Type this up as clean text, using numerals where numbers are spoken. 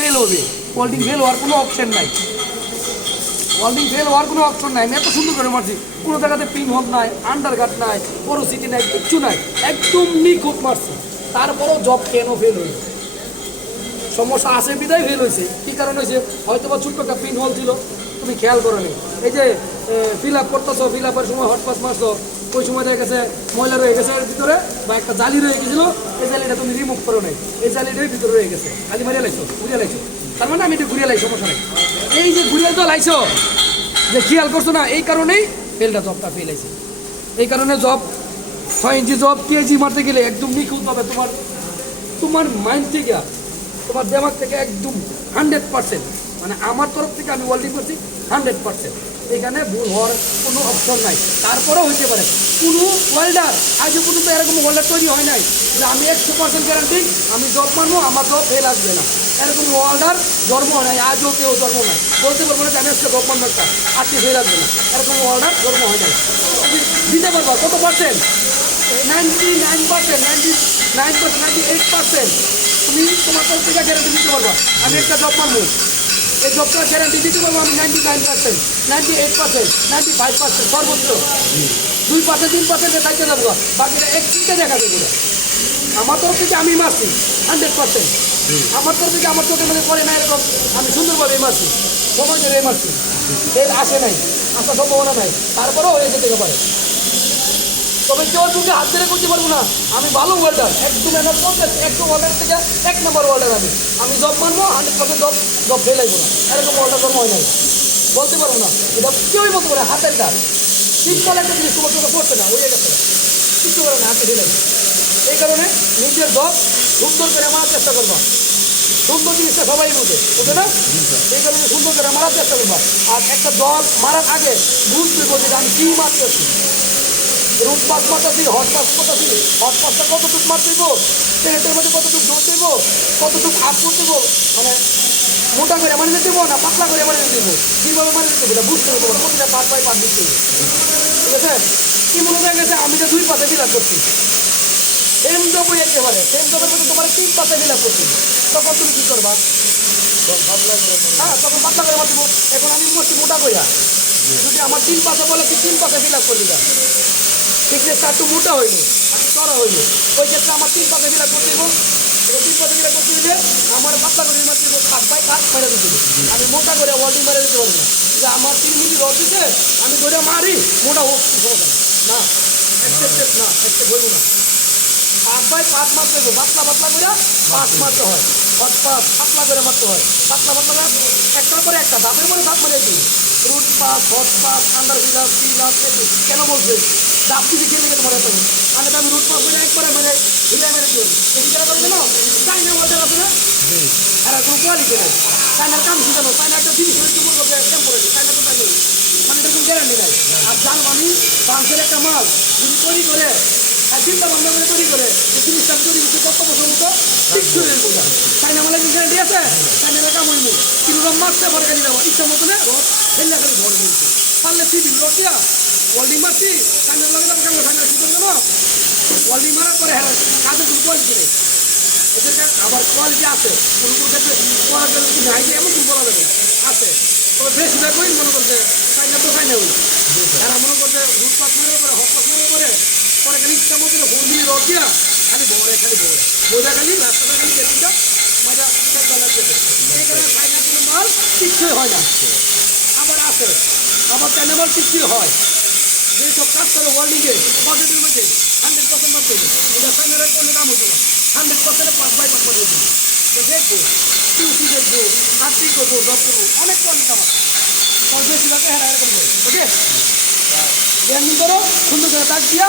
Fail হবে, welding fail হওয়ার কোনো অপশন নাই, ওয়েল্ডিং ফেল হওয়ার কোনো অপশন নাই। আমি এত সুন্দর করে মারছি, কোনো জায়গাতে পিন হোল নাই, আন্ডার কাট নাই, পরোসিটি নাই, কিচ্ছু নাই, একদম নিখুঁত মারছি। তারপরেও জব কেন ফেল হয়েছে? সমস্যা আছে বিদায় ফেল হয়েছে। কী কারণ হয়েছে? হয়তো বা ছোট্ট একটা পিন হোল ছিল, তুমি খেয়াল করো নি। এই যে ফিল আপ করতেছো, ফিল আপের সময় হটপাস মারছো, ওই সময় দেখা গেছে ময়লা রয়ে গেছে এর ভিতরে, বা একটা জালি রয়ে গেছিলো, এই জালিটা তুমি রিমুভ করো নাই, এই জালিটাই ভিতরে রয়ে গেছে, খালি মারিয়ে লাইছো, ঘুরিয়ে লাইছো। তার মানে আমি এটা ঘুরিয়ে লাই, সমস্যা নেই। এই যে ঘুরিয়ে তো লাইছো, যে খেয়াল করছো না, এই কারণেই ফেলটা জবটা ফেল হয়েছে। এই কারণে জব 6 ইঞ্চি জব পিএইচি মারতে গেলে একদম নিখুঁত হবে। তোমার মাইন্ড থেকে, তোমার দেমাগ থেকে একদম 100%, মানে আমার তরফ থেকে আমি ওয়েল্ডিং করছি 100%। এখানে ভুল হওয়ার কোনো অপশন নাই। তারপরেও হইতে পারে কোনো ওয়েল্ডার আজও পর্যন্ত এরকম ওয়েল্ডার তৈরি হয় নাই যে আমি 100% গ্যারান্টি আমি জব মানবো, আমার জব ফেল আসবে না। এরকম ওয়েল্ডার জন্ম হয় নাই, আজও কেউ জন্ম নাই। বলতে পারবো না যে আমি আজকে জব মানবো একটা আজকে ফেল আসবে না, এরকম ওয়েল্ডার জন্ম হয় নাই। দিতে পারবা কত পার্সেন্ট? 99%, 99%, 98% তুমি তোমার তরফ থেকে গ্যারান্টি দিতে পারবা আমি একটা জব মানবো। এই জবটা গ্যারান্টি দিতে পারবো আমি 99%, 98%, 95% সর্বোচ্চ। 2%, 3% থাকতে যাবো, বাকিটা একটিতে দেখা যাবে। আমার তরফ থেকে আমি মারছি 100%। আমার তরফ থেকে আমার চোখের মধ্যে পড়ে না এরকম, আমি সুন্দরভাবে মারছি, সময় ধরে মারছি, এর আসে নাই, আসার সম্ভাবনা নাই, তারপরেও হয়ে যেতে পারে। তবে কেউ চোখে হাত ধরে করতে পারবো না আমি ভালো ওয়েল্ডার, একদম একদম ওয়েল্ডার থেকে 1 নম্বর ওয়েল্ডার। আমি জব মানবো 100% জব ফেল আসবো না, এরকম ওয়েল্ডার জন্ম হয় নাই, বলতে পারবো না। এটা কেউই বলতে পারে হাতের কাজ সিম্পল একটা জিনিস তোমার চোখে পড়ছে না, হয়ে গেছে, কিছু করে না, হাতে ফেল আসবে। এই কারণে নিজের জব সুন্দর করে মারার চেষ্টা করবা। সুন্দর জিনিসটা সবাই বুঝে না, এই কারণে সুন্দর করে মারার চেষ্টা করবা। আর একটা জব মারার আগে বুঝতে বলছি যে আমি কী মারতেছি, রুট পাস মারতেছি, হট পাস করতেছি, হট পাসটা কতটুকু মার দেবো, পেটের মধ্যে কতটুকু জোর দেবো, কতটুকু আপ করে দেবো, মানে মোটা করে মারিয়ে দেবো না পাতলা করে মারিয়ে দেবো, কীভাবে মারিয়ে দেবো এটা বুঝতে হবে। প্রতিটা পার্ট বাই পার্ট বুঝতে হবে, ঠিক আছে? কি মনে হয়ে গেছে আমি যে 2 পাশে ফিল আপ করছি, সেম জব হয়ে যেতে পারে, সেম জবের মধ্যে তোমার 3 পাশে ফিল আপ করছি, তখন তুমি কী করবা? হ্যাঁ, তখন পাতলা করে মারবো। এখন আমি বলছি মোটা কইয়া, যদি আমার 3 পাশে বলে তুই 3 পাশে ফিল আপ করবি না, থিকনেসটা একটু মোটা হইল, একটু চড়া হইল, ওই ক্ষেত্রে আমার 3 পাশে ফিল আপ করতে দেবো। 3 পাশে ফিল আপ করতে দিলে আমার পাতলা করে মারতে দেবো, কাঠ বাই কাঠ মেরে দিতে দেবো। আমি মোটা করে ওয়েল্ডিং মেরে দিতে পারবো না, যে আমার 3 মিনিট রড দিতে আমি ধরে মারি মোটা হোক সমস্যা না, অ্যাকসেপ্টেড না, অ্যাকসেপ্ট হইব না। পাঁচ বাই পাঁচ মারতে দেবো, পাতলা পাতলা করে পাঁচ মারতে হয়, হট পাস পাতলা করে মারতে হয়, পাতলা পাতলা একটার পরে একটা ধাপের পরে ধাপ মারে দিই। রুট পাস, হট পাস, আন্ডার বিলাস, পিলাস, কেন বলছে ডাব দিকে খেলে গেছে মারে তখন মানে আমি রুট পাস করে একবারে মানে ভিড়ে মেরে দিই। এই খেলা করে কেন চাইনা ওয়ার্ল্ডার আছে না, আর কোনো কোয়ালিটি নেই। চাইনার কাম শিখানো, চাইনা একটা জিনিস হয়েছে বলবো যে টেম্পোরারি, চাইনা তো চাইনি, মানে এটা কোনো গ্যারান্টি নাই। আর জার্মানি ফ্রান্সের একটা মাল যদি তৈরি করে, চিন্তা ভাবনা করে তৈরি করে, এই জিনিসটা তৈরি করতে কত বছর মতো ঠিক বোঝা। চাইনা মালের কি গ্যারান্টি আছে? চাইনার কাম হইব কিন্তু মারতে পারে গাড়ি দেওয়া ইচ্ছা মতো না, ফেললে খালি ভর মিলছে পারলে সিভিল রটিয়া ওয়েল্ডিং মারছি, চাইনার লগে যাবে কেন, চাইনার কি করবে না, ওয়েল্ডিং মারার পরে হ্যাঁ কাজের কোনো কোয়ালিটি নেই। এদের আবার কোয়ালিটি আছে, কোনো কোনো ক্ষেত্রে কোয়ালিটি নাই যে এমন কোনো বলা যাবে আছে। তবে বেশিরভাগই মনে করছে চাইনা তো চাইনা হইল, এরা মনে করছে রুট পাস মেরে পরে হট পাস মেরে পরে পরে খালি ইচ্ছা মতো ফোন দিয়ে রড দিয়া খালি বড়ে বোঝা খালি রাস্তাটা খালি কেটিটা মজা লাগছে। এই কারণে চাইনার কোনো মাল কিচ্ছুই হয় না। আবার আছে আবার চাইনা মাল কিচ্ছুই হয়, যেসব কাজ করে ওয়েল্ডিংয়ে পজিটিভ মধ্যে 100% মারতে হবে, এটা চাইনার কোনো কাম হতো না, 100% 5 বাই 5 মারতে হবে। তো দেখবো কিউসি দেখবো, হাতি করবো, জব করবো, অনেক অনেক কাম আছে। বেশিরভাগ হ্যাঁ এরকম করে ওকে জ্ঞান করো, সুন্দর করে দাগ দিয়া